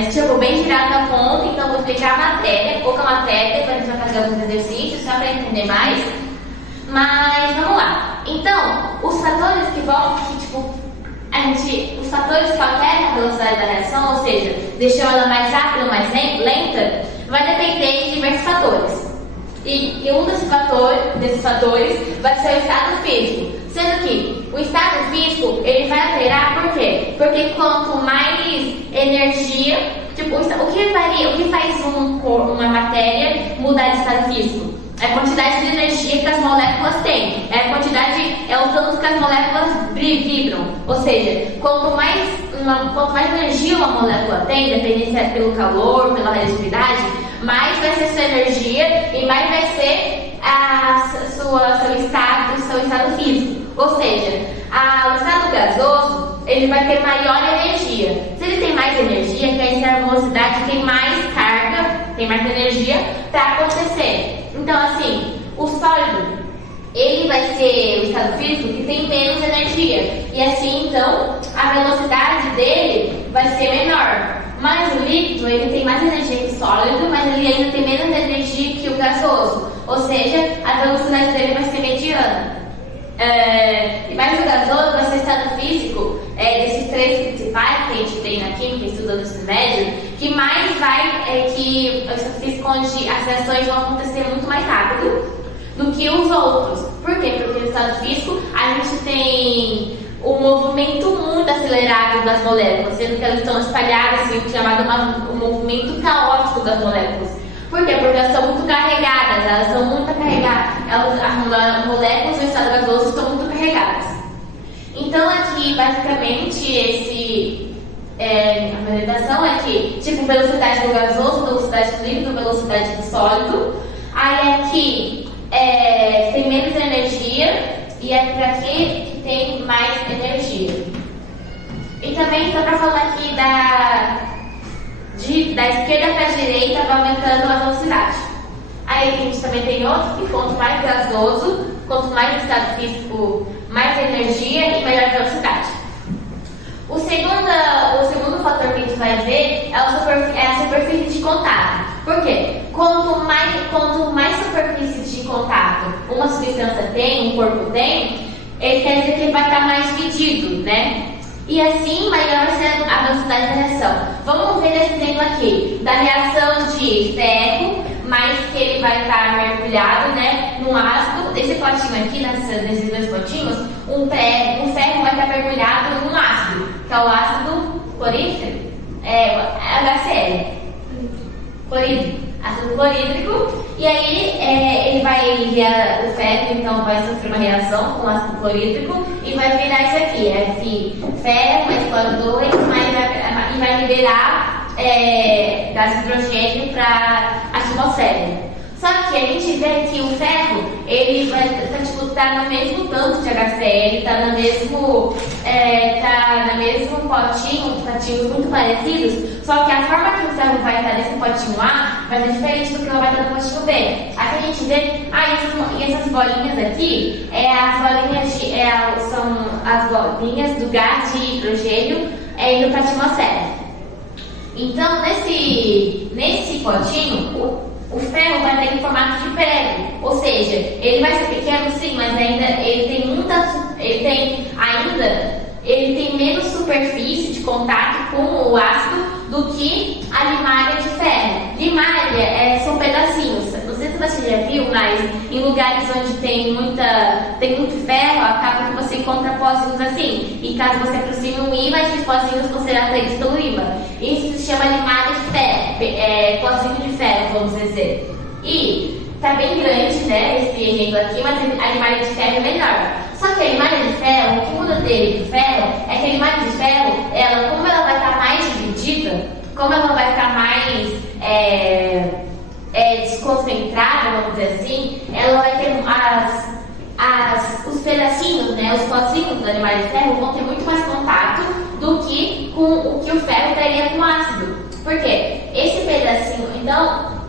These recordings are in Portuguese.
mas tipo, bem direto na ponta, então vou explicar a matéria, pouca matéria, depois a gente vai fazer alguns exercícios só para entender mais. Mas vamos lá. Então, os fatores que vão, os fatores que alteram a velocidade da reação, ou seja, deixam ela mais rápida ou mais lenta, vai depender de diversos fatores. E um desses fatores vai ser o estado físico. Sendo que o estado físico, ele vai alterar por quê? Porque quanto mais energia, o que faz uma matéria mudar de estado físico? É a quantidade de energia que as moléculas têm, é o tanto que as moléculas vibram. Ou seja, quanto mais energia uma molécula tem, dependendo se é pelo calor, pela radioatividade, mais vai ser sua energia e mais vai ser seu estado físico. Ou seja, o estado gasoso, ele vai ter maior energia. Se ele tem mais energia, quer dizer a velocidade tem mais carga, tem mais energia para acontecer. Então, assim, o sólido, ele vai ser o estado físico que tem menos energia. E assim, então, a velocidade dele vai ser menor. Mas o líquido, ele tem mais energia que o sólido, mas ele ainda tem menos energia que o gasoso. Ou seja, a velocidade dele vai ser mediana. Mas o gasoso vai ser o estado físico desses três principais que a gente tem na química, estudando no ensino médio, que mais que é o estado físico onde as reações vão acontecer muito mais rápido do que os outros. Por quê? Porque no estado físico a gente tem um movimento muito acelerado das moléculas, sendo que elas estão espalhadas, assim, chamado um movimento caótico das moléculas. Por quê? Porque elas são muito carregadas, as moléculas do estado gasoso estão muito carregadas. Então aqui, basicamente, a apresentação é que, velocidade do gasoso, velocidade do líquido, velocidade do sólido. Aí aqui tem menos energia e aqui que tem mais energia. E também só para falar aqui da esquerda para a direita vai aumentando a velocidade. Aí a gente também tem outro que quanto mais gasoso, quanto mais estado físico, mais energia e maior velocidade. O segundo fator que a gente vai ver é a superfície de contato. Por quê? Quanto mais superfície de contato uma substância tem, um corpo tem, ele quer dizer que ele vai estar mais dividido, né? E assim, maior será a velocidade da reação. Vamos ver esse exemplo aqui, da reação de ferro, mas que ele vai estar mergulhado, né, num ácido. Esse potinho aqui, nesses dois potinhos, um ferro vai estar mergulhado num ácido, que é o ácido clorídrico, HCl. Ácido clorídrico. E aí ele vai o ferro, então vai sofrer uma reação com o ácido clorídrico e vai virar isso aqui, ferro mais cloro 2, e vai liberar gás de hidrogênio para a atmosfera. Só que a gente vê que o ferro, ele vai tá no mesmo tanto de HCl, tá no mesmo potinhos muito parecidos, só que a forma que o ferro vai estar nesse potinho A vai ser diferente do que ela vai estar no potinho B. Aqui a gente vê, essas bolinhas aqui, são as bolinhas do gás de hidrogênio indo para a atmosfera. Então, nesse potinho, o ferro vai ter em formato de prego, ou seja, ele vai ser pequeno sim, mas ainda ele tem menos superfície de contato com o ácido do que a limalha de ferro. Limalha são pedacinhos. Não sei se você já viu, mas em lugares onde tem muito ferro, acaba que você encontra pozinhos assim. E caso você aproxime um ímã, esses pozinhos vão ser atraídos pelo ímã. Isso se chama limalha de ferro, pozinho de ferro, vamos dizer. E tá bem grande, né, esse exemplo aqui, mas a limalha de ferro é menor. Só que a limalha de ferro, o que muda dele do ferro, é que a limalha de ferro, como ela vai estar mais dividida, como ela vai estar mais desconcentrada, vamos dizer assim, ela vai ter os pedacinhos, né, os pozinhos da limalha de ferro vão ter muito mais contato do que com o que o ferro teria com o ácido. Por quê? Esse pedacinho, então,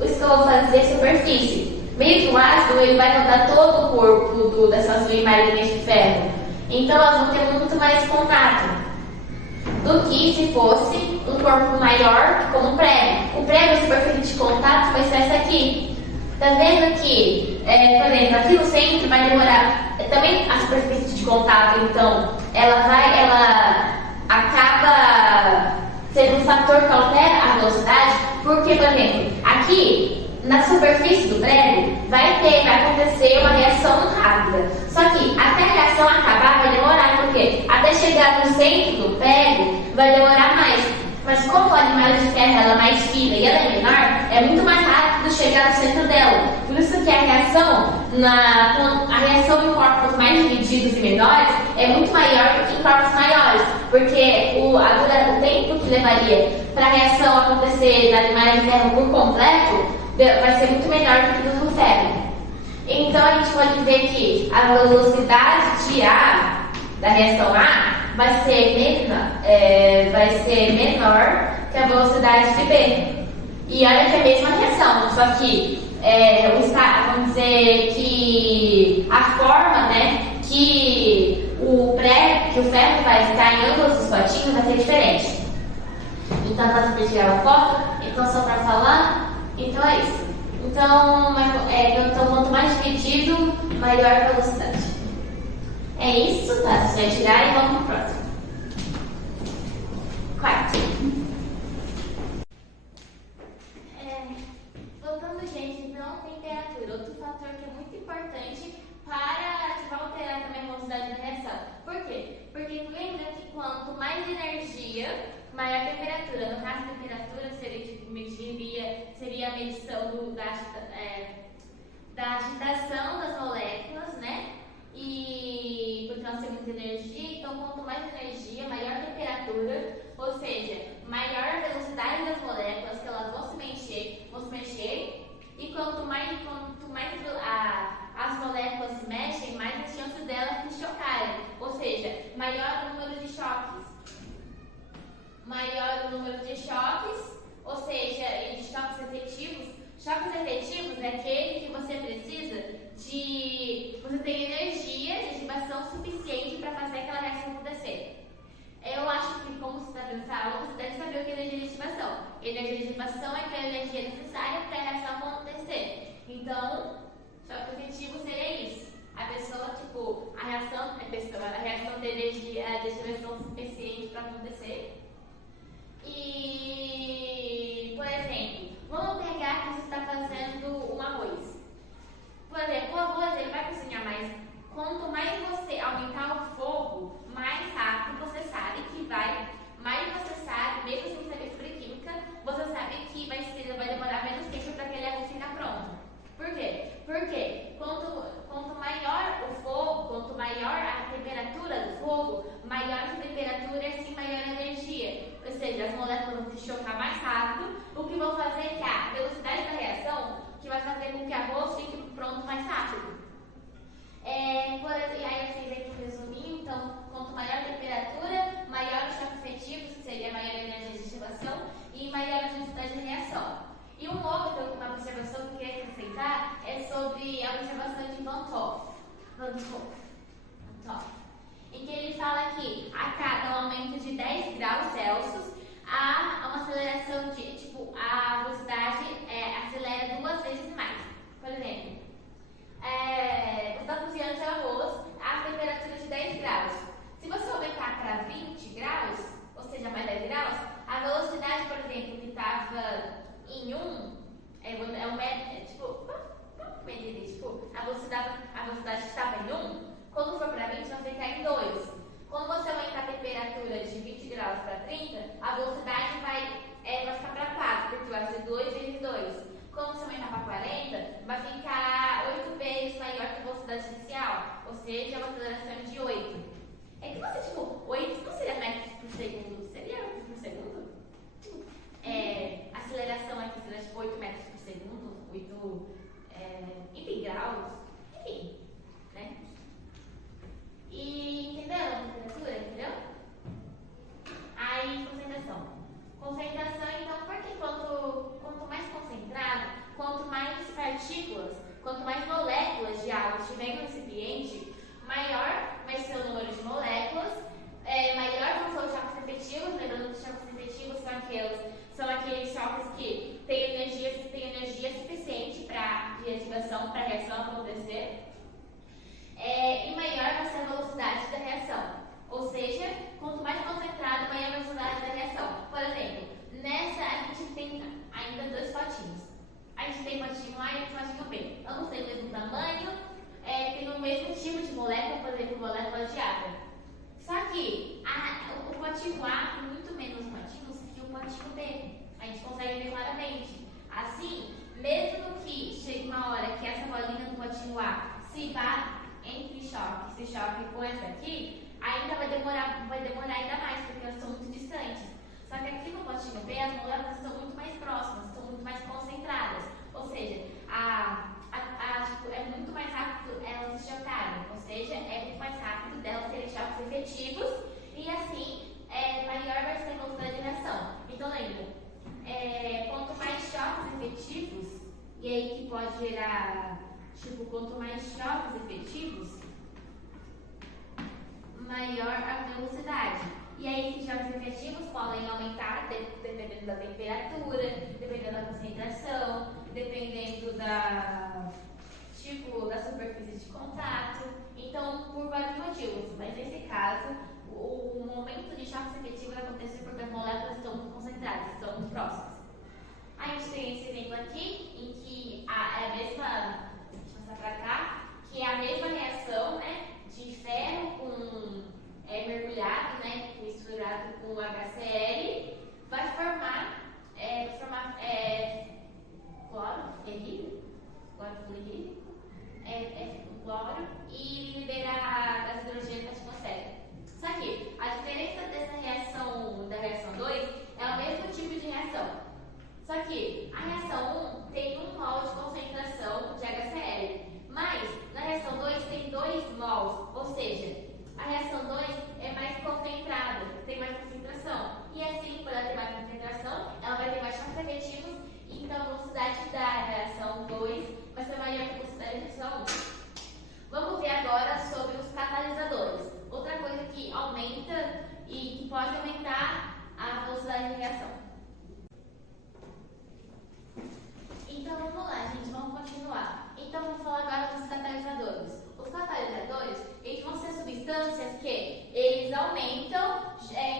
isso que eu vou fazer é superfície. Meio que o ácido, ele vai rodar todo o corpo dessas limalhinhas de ferro. Então, elas vão ter muito mais contato do que se fosse um corpo maior como um prego. O prego, a superfície de contato vai ser essa aqui. Tá vendo que, por exemplo, aqui no centro vai demorar, também a superfície de contato, então, ela acaba sendo um fator que altera a velocidade, porque, por exemplo, aqui na superfície do prego vai acontecer uma reação rápida. Só que até a reação acabar vai demorar, porque até chegar no centro do prego vai demorar mais. Mas como a animal de terra ela é mais fina e ela é menor, é muito mais rápido chegar no centro dela. Por isso que a reação em corpos mais divididos e menores é muito maior do que em corpos maiores, porque o tempo que levaria para a reação acontecer na animal de terra por completo vai ser muito menor do que no ferro. Então a gente pode ver que a velocidade de A, da reação A, vai ser menor que a velocidade de B. E olha que é a mesma reação, só que vamos dizer que a forma, né, que o ferro vai ficar em ambos os potinhos vai ser diferente. Então nós vamos tirar uma foto, então só para falar, então é isso. Então quanto mais dividido, maior a velocidade. É isso, tá? Você vai tirar e vamos pro próximo. Quarto. Voltando, gente, então, temperatura. Outro fator que é muito importante para alterar também a velocidade da reação. Por quê? Porque lembra que quanto mais energia, maior a temperatura. No caso, a temperatura seria a medição da agitação das moléculas, né? E porque nós temos energia, então quanto mais energia, maior a temperatura, ou seja, maior a velocidade das moléculas que elas vão se mexer, e quanto mais as moléculas se mexem, mais a chance delas se chocarem, ou seja, maior o número de choques. Maior o número de choques, ou seja, de choques efetivos. Choques efetivos é aquele que você precisa você tem energia de ativação suficiente para fazer aquela reação acontecer. Eu acho que, como você está vendo essa aula, você deve saber o que é energia de ativação. Energia de ativação é aquela energia necessária para a reação acontecer. Então, choque efetivo seria isso. A reação tem energia de ativação suficiente para acontecer. E, por exemplo, vamos pegar que você está fazendo um arroz. Por exemplo, o arroz ele vai cozinhar mais. Quanto mais você aumentar o fogo, mais rápido você sabe que vai. Mais você sabe, mesmo sem saber sobre química, você sabe que vai demorar menos tempo para aquele arroz ficar pronto. Por quê? Porque quanto maior o fogo, quanto maior a temperatura do fogo, maior a temperatura e assim maior a energia. Ou seja, as moléculas vão se chocar mais rápido, o que vão fazer que a velocidade da reação, que vai fazer com que o arroz fique pronto mais rápido. Aí eu fiz aqui um resuminho, então, quanto maior a temperatura, maior o choque efetivo, que seria maior a energia de ativação, e maior a velocidade de reação. E uma observação que eu queria acrescentar é sobre a observação de Van 't Hoff, em que ele fala que a cada aumento de 10 graus Celsius há uma aceleração a velocidade acelera 2 vezes mais. Por exemplo, você está cozinhando seu arroz a temperatura de 10 graus. Se você aumentar para 20 graus, ou seja, mais 10 graus, a velocidade, por exemplo, que estava em 1, a velocidade que estava em 1, quando for para 20, vai ficar em 2. Quando você aumentar a temperatura de 20 graus para 30, a velocidade vai ficar para 4, porque vai ser 2 vezes 2. Quando você aumentar para 40, vai ficar 8 vezes maior que a velocidade inicial, ou seja, uma aceleração de 8. É que você, 8 não seria metros por segundo, seria metros por segundo? Aceleração aqui seria 8 metros por segundo, 8 enfim, graus, enfim, né? E entenderam a temperatura, entendeu? Aí, concentração. Concentração, então, porque quanto mais concentrado, quanto mais partículas, quanto mais moléculas de água estiver no recipiente, maior vai ser o número de moléculas, maior vão ser os choques efetivos, lembrando que os choques efetivos são aqueles choques que têm energia suficiente de ativação para a reação acontecer. E maior vai ser a velocidade da reação. Ou seja, quanto mais concentrado, maior a velocidade da reação. Por exemplo, nessa a gente tem ainda dois potinhos. A gente tem potinho A e potinho B. Ambos têm o mesmo tamanho, tem o mesmo tipo de molécula, por exemplo, molécula de água. Só que o potinho A tem muito menos potinhos que o potinho B. A gente consegue ver claramente. Assim, mesmo que chegue uma hora que essa bolinha do potinho A se vá entre choque, se choque com essa aqui, ainda vai demorar ainda mais, porque elas são muito distantes. Só que aqui no potinho B, as moléculas estão muito mais próximas, estão muito mais concentradas. Ou seja, é muito mais rápido elas se chocarem. Ou seja, é muito mais rápido delas terem choques efetivos e assim, maior vai ser a velocidade de reação. Então lembra, quanto mais choques efetivos, e aí que pode gerar, quanto mais choques efetivos, maior a velocidade. E aí, esses choques efetivos podem aumentar dependendo da temperatura, dependendo da concentração, dependendo da superfície de contato. Então, por vários motivos. Mas nesse caso, o momento de choques efetivos acontece porque as moléculas estão muito concentradas, estão muito próximas. A gente tem esse exemplo aqui, em que é a mesma, deixa eu passar pra cá, que é a mesma reação, né, de ferro com mergulhado, né, misturado com HCl, vai formar cloro, cloro e liberar gás hidrogênio para a atmosfera. Só que a diferença da reação 2 é o mesmo tipo de reação. Só que a reação 1 tem 1 mol de concentração de HCl, mas na reação 2 tem 2 mols, ou seja, a reação 2 é mais concentrada, tem mais concentração. E assim, por ela ter mais concentração, ela vai ter mais choques efetivos, então a velocidade da reação 2 vai ser maior que a velocidade da reação 1. Vamos ver agora sobre os catalisadores. Outra coisa que aumenta e que pode aumentar a velocidade de reação. Então vamos lá, gente, vamos continuar. Então vamos falar agora dos catalisadores. Os catalisadores, eles vão ser substâncias que eles aumentam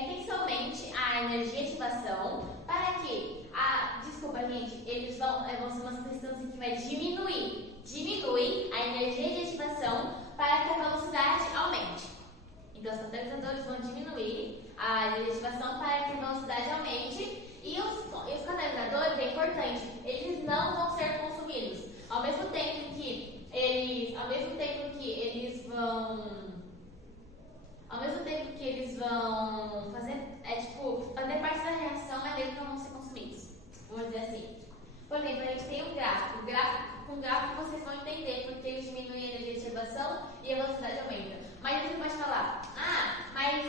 intencionalmente a energia de ativação para que eles vão ser uma substância que vai diminui a energia de ativação para que a velocidade aumente. Então os catalisadores vão diminuir a energia de ativação para que a velocidade aumente. E os catalisadores, é importante, eles não vão ser consumidos. Ao mesmo tempo que eles vão fazer parte da reação, mas eles não vão ser consumidos. Vamos dizer assim. Por exemplo, a gente tem um gráfico. Com o gráfico vocês vão entender porque eles diminuem a energia de ativação e a velocidade aumenta. Mas você pode falar, mas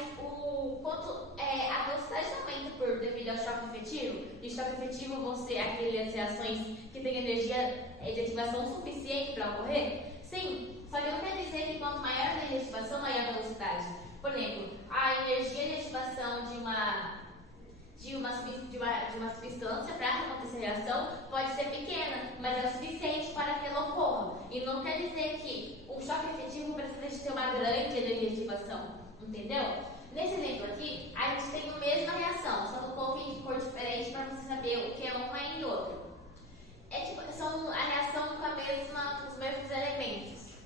a velocidade aumenta devido ao choque efetivo? E o choque efetivo vão ser aquelas reações que têm energia de ativação suficiente para ocorrer? Sim, só que não quer dizer que quanto maior a energia de ativação, maior a velocidade. Por exemplo, a energia de ativação de uma substância para acontecer a reação pode ser pequena, mas é o suficiente para que ela ocorra. E não quer dizer que o choque efetivo precisa de ter uma grande energia de ativação, entendeu? Nesse exemplo aqui, a gente tem a mesma reação, só que um pouquinho de cor diferente para você saber o que é uma e outro. São a reação com os mesmos elementos.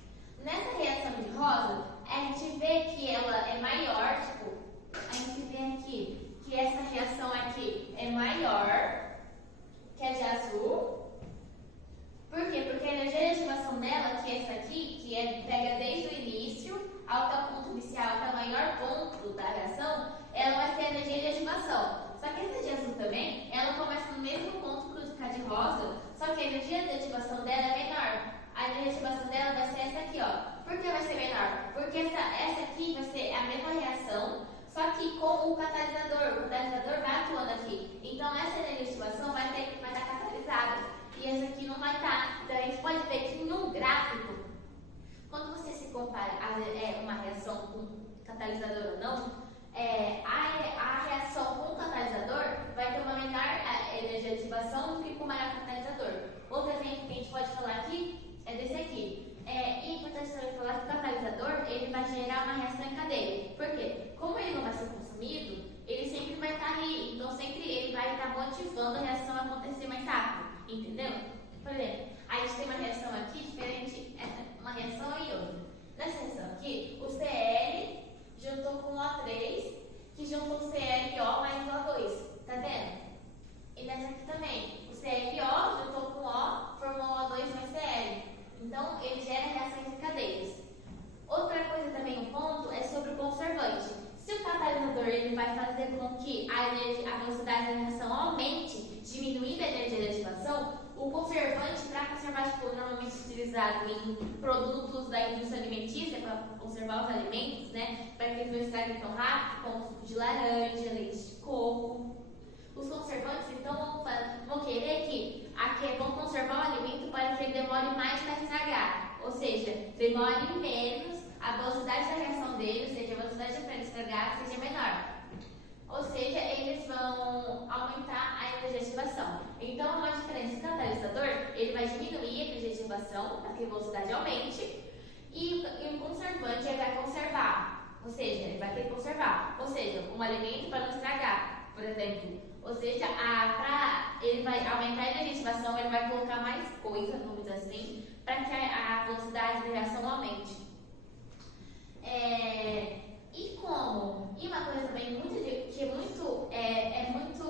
Nessa reação de rosa, a gente vê que ela é maior, a gente vê aqui que essa reação aqui é maior que a de azul. Por quê? Porque a energia de ativação dela, que é essa aqui, pega desde o início até o ponto inicial, até o maior ponto da reação, ela vai ter energia de ativação. Só que essa de azul também, ela começa no mesmo ponto que a de rosa, só que a energia de ativação dela é menor. A energia de ativação dela vai ser essa aqui, ó. Por que vai ser menor? Porque essa aqui vai ser a mesma reação, só que com o catalisador vai atuando aqui. Então essa energia de ativação vai estar catalisada. E essa aqui não vai estar. Então a gente pode ver que no gráfico, quando você se compara uma reação com catalisador ou não, a reação com o catalisador vai reação aqui diferente, uma reação e outra. Nessa reação aqui, o Cl juntou com o O3, que juntou o ClO mais o O2, tá vendo? E nessa aqui também, o ClO juntou com o O, formou O2 mais Cl. Então, ele gera reações em cadeias. Outra coisa também, um ponto, é sobre o conservante. Se o catalisador ele vai fazer com que a velocidade da reação aumente, diminuindo a energia da ativação, o conservante, para conservar, tipo, normalmente utilizado em produtos da indústria alimentícia, para conservar os alimentos, né, para que eles não estraguem tão rápido, como suco de laranja, leite de coco. Os conservantes, então, vão querer que vão conservar o alimento para que ele demore mais para estragar, ou seja, demore menos, a velocidade da reação dele, ou seja, a velocidade para ele estragar, seja menor. Ou seja, eles vão aumentar a energia de ativação. Então, uma diferença: o catalisador ele vai diminuir a energia de ativação para que a velocidade aumente, e o conservante ele vai conservar, ou seja, ele vai ter que conservar, ou seja, um alimento para não estragar, por exemplo. Ou seja, ele vai aumentar a energia de ativação, ele vai colocar mais coisa, vamos dizer assim, para que a velocidade da reação aumente. E uma coisa também é muito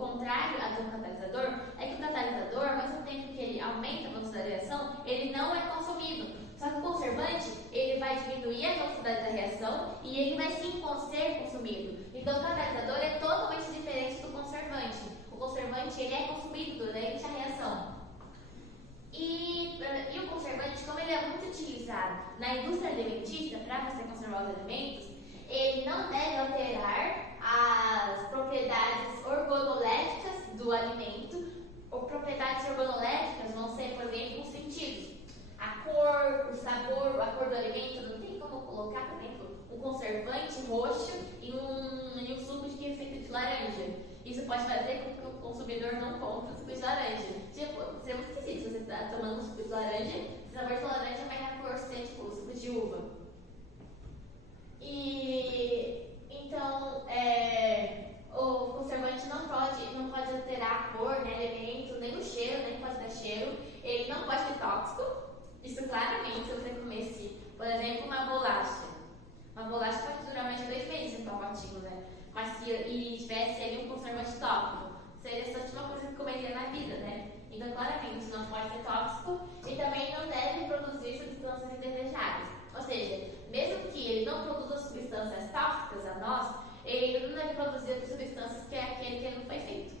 contrário a do catalisador é que o catalisador, ao mesmo tempo que ele aumenta a velocidade da reação, ele não é consumido. Só que o conservante, ele vai diminuir a velocidade da reação e ele vai sim ser consumido. Então o catalisador é totalmente diferente do conservante. O conservante ele é consumido durante a reação. E o conservante, como ele é muito utilizado na indústria alimentícia para você conservar os alimentos, ele não deve alterar as propriedades organoléticas do alimento. Ou propriedades organoléticas vão ser, por exemplo, os sentidos. A cor, o sabor, a cor do alimento. Não tem como colocar, por exemplo, um conservante roxo em um suco que é feito de laranja. Isso pode fazer com que o consumidor não compre o suco de laranja. Tipo, seria muito esquisito se você está tomando um suco de laranja, o sabor de laranja vai na cor ser tipo suco de uva. E então, o conservante não pode alterar a cor, né, elemento, nem o cheiro, nem pode dar cheiro. Ele não pode ser tóxico. Isso claramente, se você comesse, por exemplo, uma bolacha. Uma bolacha pode durar mais de 2 meses em pacotinho, né? Mas se tivesse ali um conservante tóxico, seria só uma coisa que comeria na vida, né? Então, claramente, não pode ser tóxico e também não deve produzir substâncias indesejáveis. Ou seja, mesmo que ele não produza substâncias tóxicas a nós, ele não deve produzir outras substâncias que é aquele que ele não foi feito.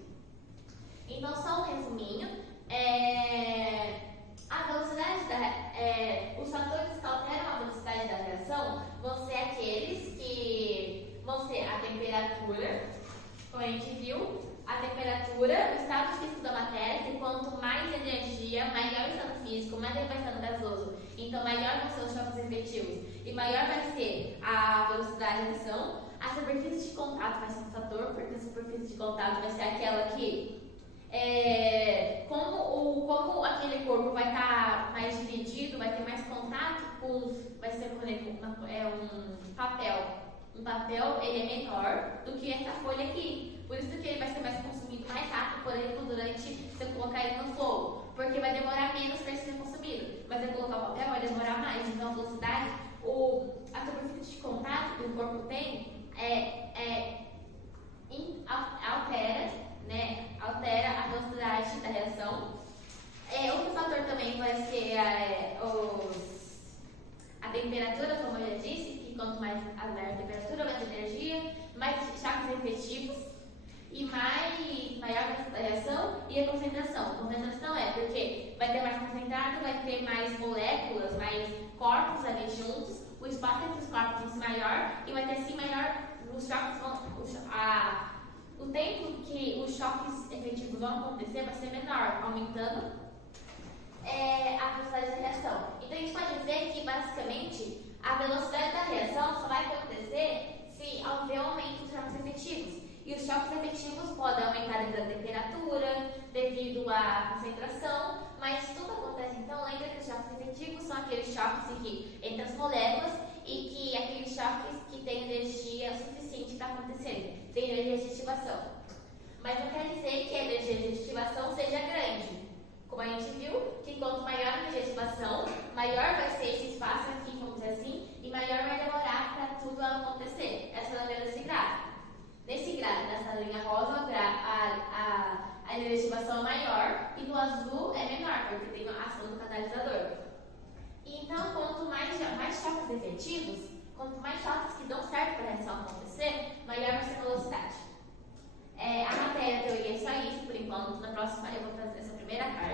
Então, só um resuminho. A velocidade os fatores que alteram a velocidade da reação vão ser aqueles que vão ser a temperatura, como a gente viu, a temperatura, o estado físico da matéria, que quanto mais energia, maior o estado físico, mais ele vai estar no gasoso, então maior vão ser os choques efetivos e maior vai ser a velocidade de ação. A superfície de contato vai ser um fator, porque a superfície de contato vai ser aquela que como aquele corpo vai estar mais dividido, vai ter mais contato vai ser, por exemplo, um papel. Um papel, ele é menor do que essa folha aqui. Por isso que ele vai ser mais consumido mais rápido, por exemplo, se eu colocar ele no fogo. Porque vai demorar menos para ele ser consumido. Mas se eu colocar o papel, vai demorar mais. Então, a velocidade, a superfície de contato que o corpo tem altera a velocidade da reação. Outro fator também vai ser a temperatura, como eu já disse, que quanto mais a temperatura, mais energia, mais choques efetivos e maior a reação e a concentração. A concentração porque vai ter mais concentrado, vai ter mais moléculas, mais corpos ali juntos, o espaço entre os corpos vai ser maior e vai ter assim maior, os choques o tempo que os choques efetivos vão acontecer vai ser menor, aumentando a velocidade da reação. Então a gente pode dizer que basicamente a velocidade da reação só vai acontecer se houver um aumento dos choques efetivos. E os choques efetivos podem aumentar devido à temperatura, devido à concentração, mas tudo acontece. Então lembra que os choques efetivos são aqueles choques entre as moléculas e que aqueles choques que têm energia suficiente para acontecer, tem energia de ativação. Mas não quer dizer que a energia de ativação seja grande. Como a gente viu, que quanto maior a energetização, maior vai ser esse espaço aqui, vamos dizer assim, e maior vai demorar para tudo acontecer. Essa é a maneira desse gráfico. Nesse gráfico, nessa linha rosa, a energetização é maior e no azul é menor, porque tem a ação do catalisador. Então, quanto mais choques efetivos, quanto mais choques que dão certo para a reação acontecer, maior vai ser a velocidade. A matéria, a teoria é só isso, por enquanto. Na próxima eu vou fazer essa primeira parte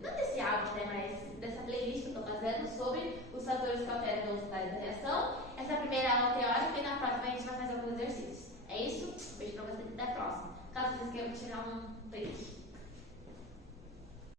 não desse áudio, né, mas dessa playlist que eu estou fazendo sobre os fatores que alteram a velocidade da reação. Essa primeira aula teórica e na próxima a gente vai fazer alguns exercícios. É isso? Beijo pra vocês e até a próxima. Caso vocês queiram tirar um print.